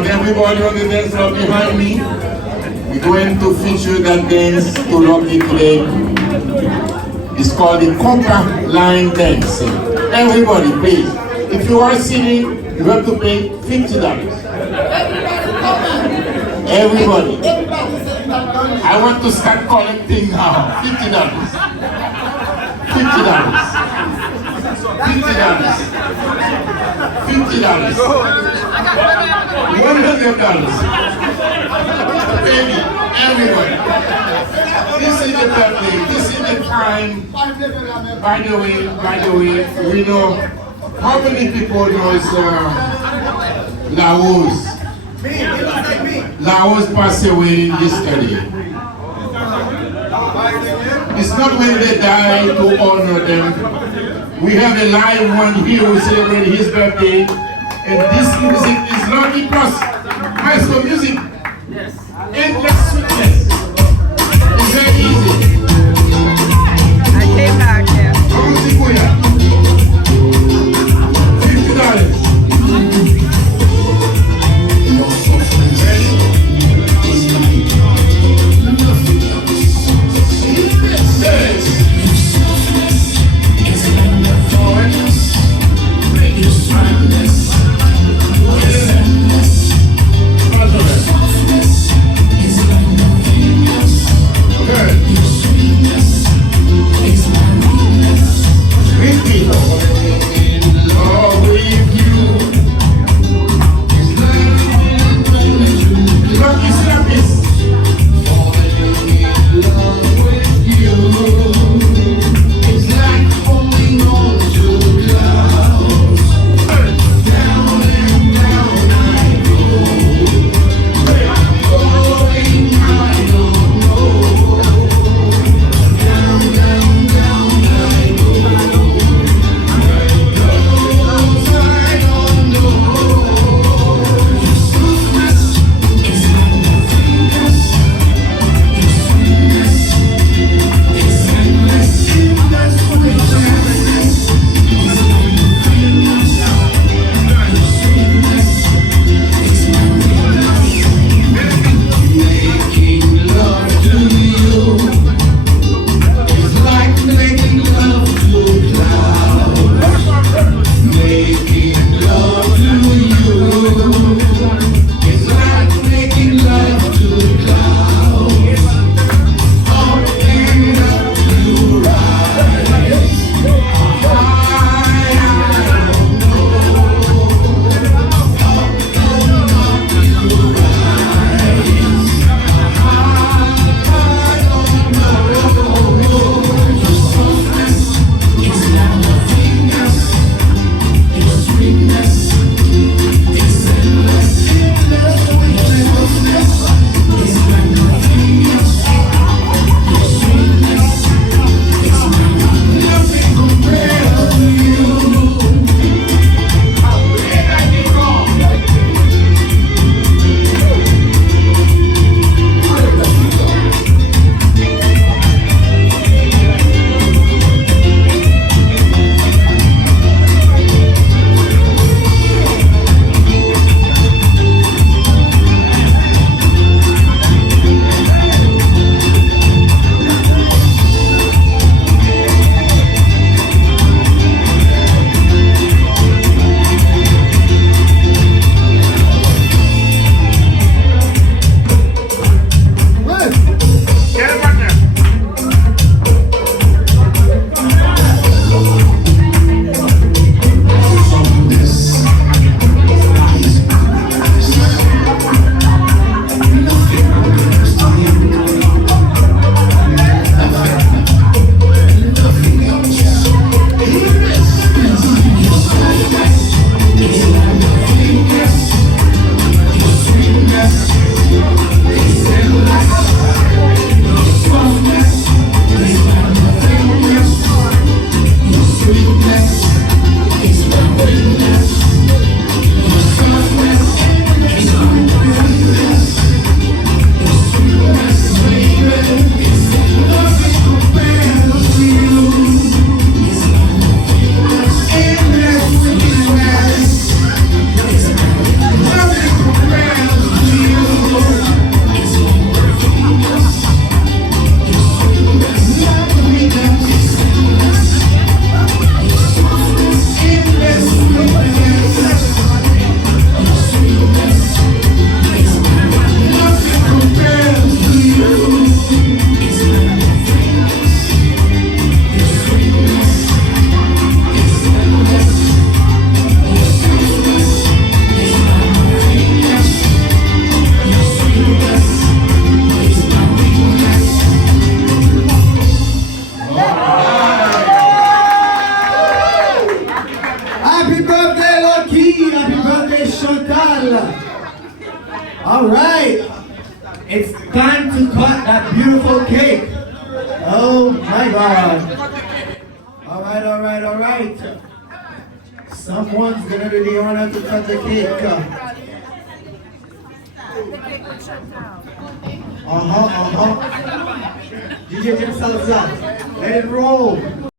want everybody on the dance floor behind me. We're going to feature that dance to Lucky today. It's called the conga line dance. Everybody, please. If you are sitting, you have to pay $50. Everybody. I want to start collecting now. $50. $50. $50. $100. Baby, everybody. This is the birthday. This is the time. By the way, we know how many people knows Laos. Laos passed away yesterday. It's not when they die to honor them. We have a live one here who celebrated his birthday, and this music is Lucky Plus. Maestro music. Yes. Endless sweetness. It's very easy. I came back here. Vamos de cuia. $50. All right. It's time to cut that beautiful cake. Oh my God. All right, all right, all right. Someone's gonna do the honor to cut the cake. DJ Jim Salazar. Let it roll.